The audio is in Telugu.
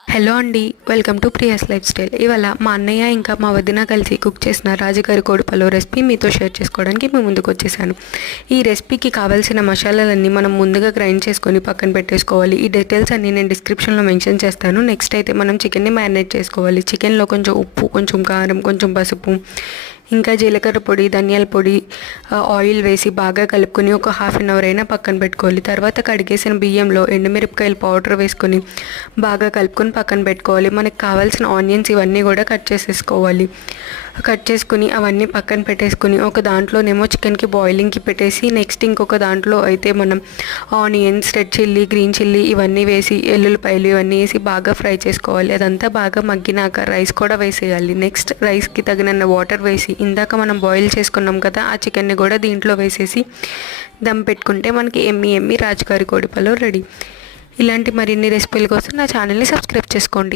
హలో అండి, welcome to Priya's life style. ఇవాళ మా అన్నయ్య ఇంకా మా వదిన కలిసి కుక్ చేసిన రాజుగారి కోడి పలో రెసిపీ మీతో షేర్ చేసుకోవడానికి మేము ముందుకు వచ్చేసాను. ఈ రెసిపీకి కావాల్సిన మసాలాలన్నీ మనం ముందుగా గ్రైండ్ చేసుకొని పక్కన పెట్టేసుకోవాలి. ఈ డీటెయిల్స్ అన్నీ నేను డిస్క్రిప్షన్లో మెన్షన్ చేస్తాను. నెక్స్ట్ అయితే మనం చికెన్ని మ్యారినేట్ చేసుకోవాలి. చికెన్లో కొంచెం ఉప్పు, కొంచెం కారం, కొంచెం పసుపు, ఇంకా జీలకర్ర పొడి, ధనియాల పొడి, ఆయిల్ వేసి బాగా కలుపుకొని ఒక హాఫ్ అన్ అవర్ అయినా పక్కన పెట్టుకోవాలి. తర్వాత కడిగేసిన బియ్యంలో ఎండుమిరపకాయలు పౌడర్ వేసుకొని బాగా కలుపుకొని పక్కన పెట్టుకోవాలి. మనకు కావాల్సిన ఆనియన్స్ ఇవన్నీ కూడా కట్ చేసేసుకోవాలి. కట్ చేసుకుని అవన్నీ పక్కన పెట్టేసుకుని ఒక దాంట్లోనేమో చికెన్కి బాయిలింగ్కి పెట్టేసి నెక్స్ట్ ఇంకొక దాంట్లో అయితే మనం onions, red chilli, green chilli ఇవన్నీ వేసి ఎల్లుల్లిపాయలు ఇవన్నీ వేసి బాగా ఫ్రై చేసుకోవాలి. అదంతా బాగా మగ్గినాక రైస్ కూడా వేసేయాలి. నెక్స్ట్ రైస్కి తగినన్న వాటర్ వేసి ఇందాక మనం బాయిల్ చేసుకున్నాం కదా ఆ చికెన్ని కూడా దీంట్లో వేసేసి దమ్ పెట్టుకుంటే మనకి ఎమ్మి ఎమ్మి రాజుగారి కోడి పలో రెడీ. ఇలాంటి మరిన్ని రెసిపీల కోసం నా ఛానల్ని సబ్స్క్రైబ్ చేసుకోండి.